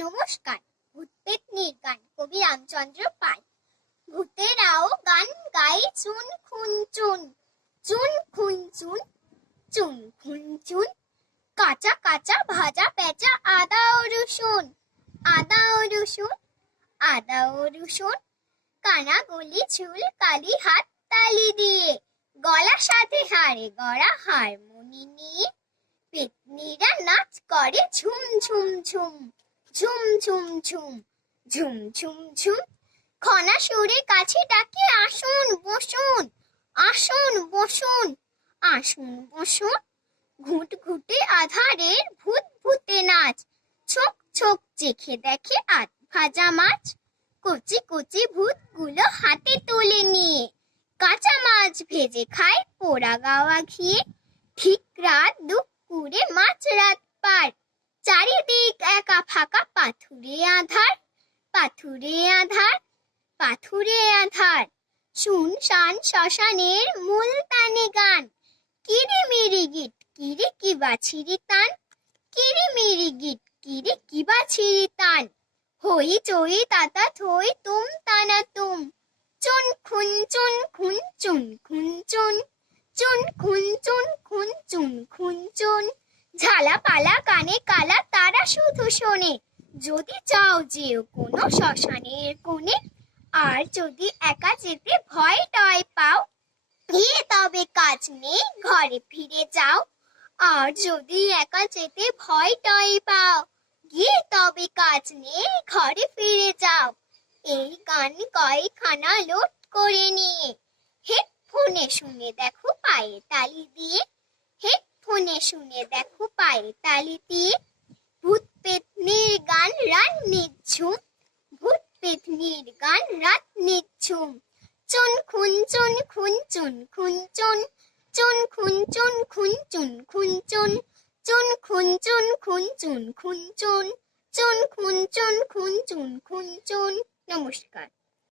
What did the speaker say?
নমস্কার। ভূত পেত্নীর গান, কবি রামচন্দ্র পাল। ভূতেরাও গান গায় চুন খুন চুন, চুন খুন চুন, চুন খুন চুন। কাঁচা কাঁচা ভাজা পেঁচা আদা ও রসুন, আদা ও রসুন, আদা ও রসুন। কানা গলি চুল কালি হাত তালি দিয়ে, গলা সাথে হাড়ে গড়া হারমোনি নিয়ে পেত্নীরা নাচ করে ঝুম ঝুম ঝুম, ঝুম ঝুম ঝুম, ঝুম ঝুম ঝুম। খনা সুরে কাছে ডাকে আসুন বসুন, আসুন বসুন, আসুন বসুন। ঘুট ঘুটে আধারের ভূত ভূতে নাচ, ছোক ছোক চেখে দেখে আধ ভাজা মাছ। কচি কচি ভূতগুলো হাতে তুলে নিয়ে কাঁচা মাছ ভেজে খায় পোড়া গাওয়া ঘিয়ে। ঠিক রাত দুপুরে মাছ রাত পার, চারিদিক একা ফাঁকা পাথুরে আধার, পাথুরে আধার, পাথুরে আধার। শুনশান শ্মশানের মুলতানি গান, কিরিমিরি গিট কিরি কি বাছিরি তান, কিরিমিরি গিট কিরি কি বাছিরি তান। হই চই তাতা থই তুম তানা তুম, চুন খুন চুন খুন চুন খুন চুন, চুন খুন চুন খুন চুন খুন চুন। ঝালা পালা কানে কালা তারা শুধু শোনে, যদি চাও যেও কোনো শ্মশানের কোণে। আর যদি একা যেতে ভয় টয় পাও, গিয়ে তবে কাজ নেই ঘরে ফিরে যাও। আর যদি একা যেতে ভয় টয় পাও, গিয়ে তবে কাজ নেই ঘরে ফিরে যাও। এই গান কয়খানা লোড করে নিয়ে হেডফোনে শুনে দেখো পায়ে তালি দিয়ে, হেডফোনে শুনে দেখো পায়ে তালি দিয়ে। ভূত পেত্নীর গান রাত নিঝুম, ভূত পেত্নীর গান রাত নিঝুম। চুন খুন চুন খুন চুন খুন চুন, চুন খুন চুন খুন চুন খুন চুন, চুন খুন চুন খুন চুন খুন চুন, চুন খুন চুন খুন চুন খুন চুন। নমস্কার।